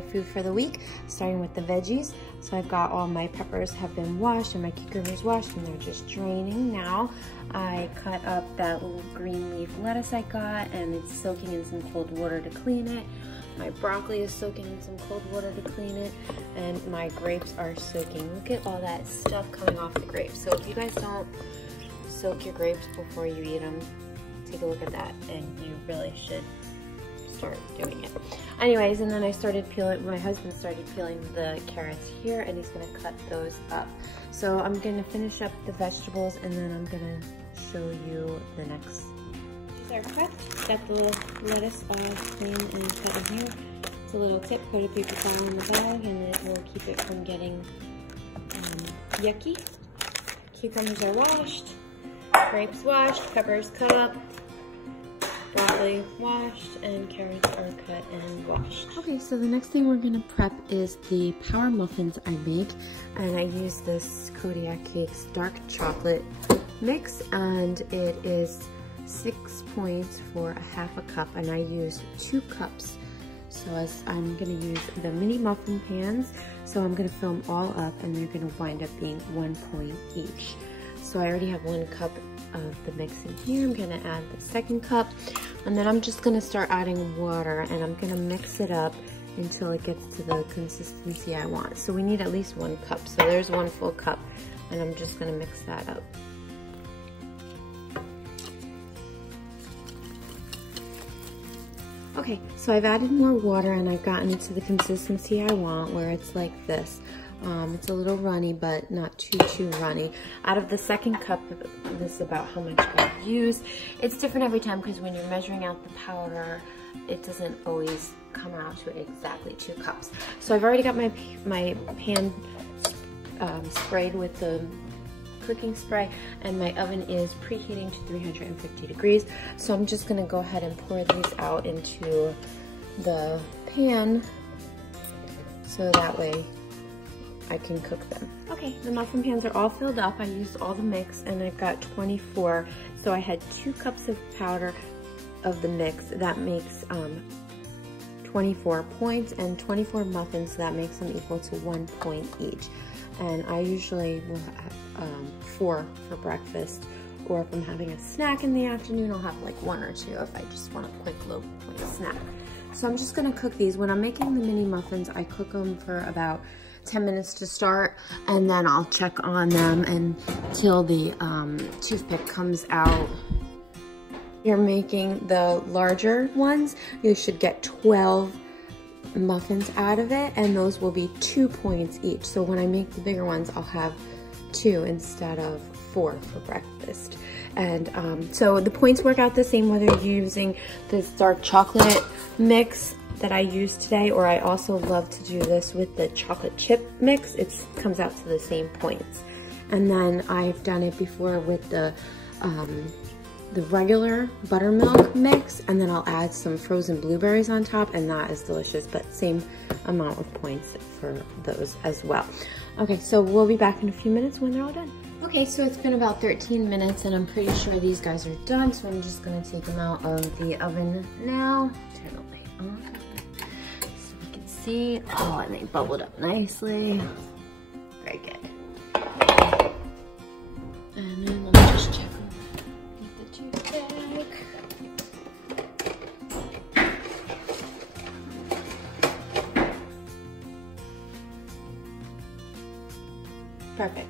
my food for the week, starting with the veggies. So I've got all my peppers have been washed and my cucumbers washed and they're just draining now. I cut up that little green leaf lettuce I got and it's soaking in some cold water to clean it. My broccoli is soaking in some cold water to clean it, and my grapes are soaking. Look at all that stuff coming off the grapes. So if you guys don't soak your grapes before you eat them, take a look at that, and you really should start doing it. Anyways, and then I started peeling, my husband started peeling the carrots here, and he's gonna cut those up. So I'm gonna finish up the vegetables, and then I'm gonna show you the next. These are cut. Got the little lettuce all clean and cut in here. It's a little tip, put a paper towel in the bag, and it will keep it from getting yucky. Cucumbers are washed, grapes washed, peppers cut up, broccoli washed, and carrots are cut and washed. Okay, so the next thing we're gonna prep is the power muffins I make, and I use this Kodiak Cakes dark chocolate mix, and it is 6 points for a half a cup, and I use 2 cups. So as I'm gonna use the mini muffin pans, so I'm gonna fill them all up, and they're gonna wind up being 1 point each. So I already have 1 cup of the mix in here. I'm gonna add the second cup, and then I'm just gonna start adding water, and I'm gonna mix it up until it gets to the consistency I want. So we need at least 1 cup. So there's 1 full cup, and I'm just gonna mix that up. Okay, so I've added more water and I've gotten it to the consistency I want, where it's like this. It's a little runny, but not too runny. Out of the second cup, this is about how much I've used. It's different every time because when you're measuring out the powder, it doesn't always come out to exactly 2 cups. So I've already got my pan sprayed with the cooking spray, and my oven is preheating to 350 degrees. So I'm just gonna go ahead and pour these out into the pan so that way I can cook them. Okay, the muffin pans are all filled up. I used all the mix, and I've got 24. So I had 2 cups of powder of the mix. That makes 24 points, and 24 muffins, so that makes them equal to 1 point each. And I usually will have 4 for breakfast, or if I'm having a snack in the afternoon, I'll have like 1 or 2 if I just want a quick low point snack. So I'm just gonna cook these. When I'm making the mini muffins, I cook them for about 10 minutes to start, and then I'll check on them until the toothpick comes out. You're making the larger ones, you should get 12 muffins out of it, and those will be 2 points each. So when I make the bigger ones, I'll have 2 instead of 4 for breakfast. And so the points work out the same whether you're using this dark chocolate mix that I used today, or I also love to do this with the chocolate chip mix. It comes out to the same points. And then I've done it before with the regular buttermilk mix, and then I'll add some frozen blueberries on top, and that is delicious, but same amount of points for those as well. Okay, so we'll be back in a few minutes when they're all done. Okay, so it's been about 13 minutes, and I'm pretty sure these guys are done, so I'm just gonna take them out of the oven now. Turn the light on so we can see. Oh, and they bubbled up nicely. Very good. And then let me just check them with the toothpick. Perfect.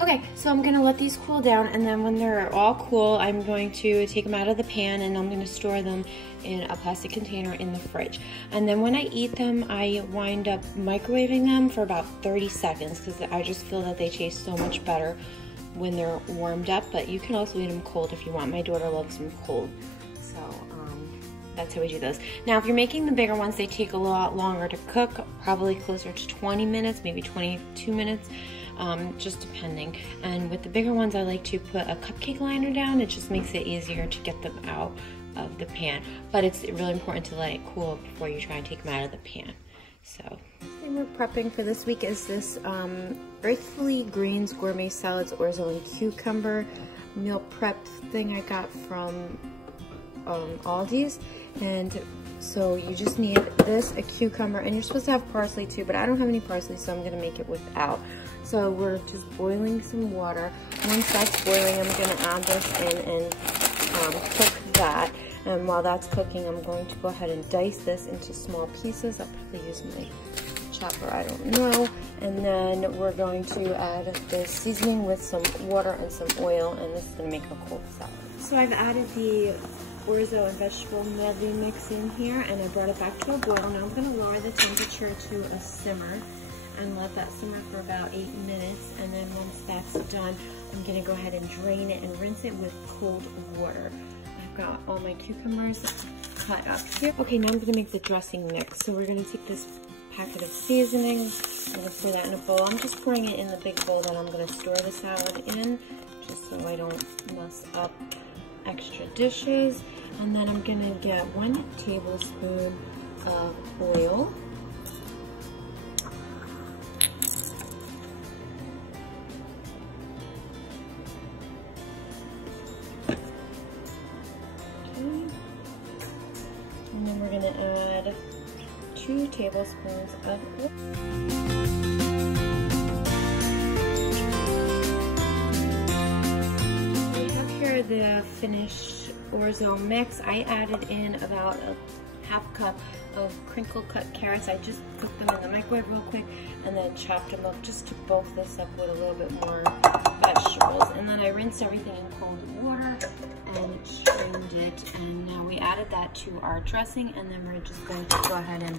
Okay, so I'm gonna let these cool down, and then when they're all cool, I'm going to take them out of the pan, and I'm gonna store them in a plastic container in the fridge. And then when I eat them, I wind up microwaving them for about 30 seconds because I just feel that they taste so much better when they're warmed up, but you can also eat them cold if you want. My daughter loves them cold, so that's how we do those. Now, if you're making the bigger ones, they take a lot longer to cook, probably closer to 20 minutes, maybe 22 minutes. Just depending. And with the bigger ones, I like to put a cupcake liner down. It just makes it easier to get them out of the pan. But it's really important to let it cool before you try and take them out of the pan. So, the thing we're prepping for this week is this Earthfully Greens Gourmet Salads Orzo and Cucumber meal prep thing I got from Aldi's. And So you just need this, a cucumber, and you're supposed to have parsley too, but I don't have any parsley, so I'm gonna make it without. So we're just boiling some water. Once that's boiling, I'm gonna add this in and cook that. And while that's cooking, I'm going to go ahead and dice this into small pieces. I'll probably use my chopper, I don't know. And then we're going to add the seasoning with some water and some oil, and this is gonna make a cold salad. So I've added the orzo and vegetable medley mix in here, and I brought it back to a boil. Now I'm gonna lower the temperature to a simmer and let that simmer for about 8 minutes. And then once that's done, I'm gonna go ahead and drain it and rinse it with cold water. I've got all my cucumbers cut up here. Okay, now I'm gonna make the dressing mix. So we're gonna take this packet of seasoning, I'm gonna pour that in a bowl. I'm just pouring it in the big bowl that I'm gonna store the salad in, just so I don't mess up extra dishes. And then I'm gonna get 1 tablespoon of oil. And then we're gonna add 2 tablespoons of oil. We have here the finished orzo mix. I added in about a half cup of crinkle cut carrots. I just cooked them in the microwave real quick and then chopped them up just to bulk this up with a little bit more vegetables. And then I rinsed everything in cold water and strained it, and now we added that to our dressing, and then we're just going to go ahead and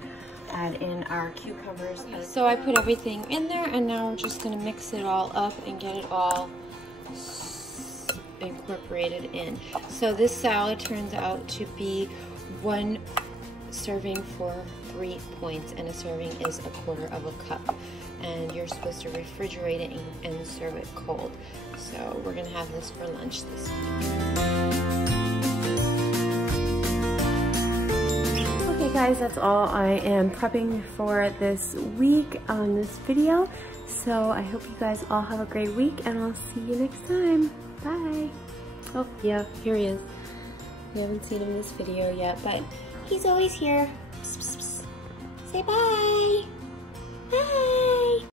add in our cucumbers. So I put everything in there, and now we're just going to mix it all up and get it all incorporated in. So this salad turns out to be 1 serving for 3 points, and a serving is 1/4 cup. And you're supposed to refrigerate it and serve it cold. So we're gonna have this for lunch this week. Okay guys, that's all I am prepping for this week on this video. So I hope you guys all have a great week, and I'll see you next time. Bye. Oh yeah, here he is. We haven't seen him in this video yet, but he's always here. Psst, psst, psst. Say bye. Bye.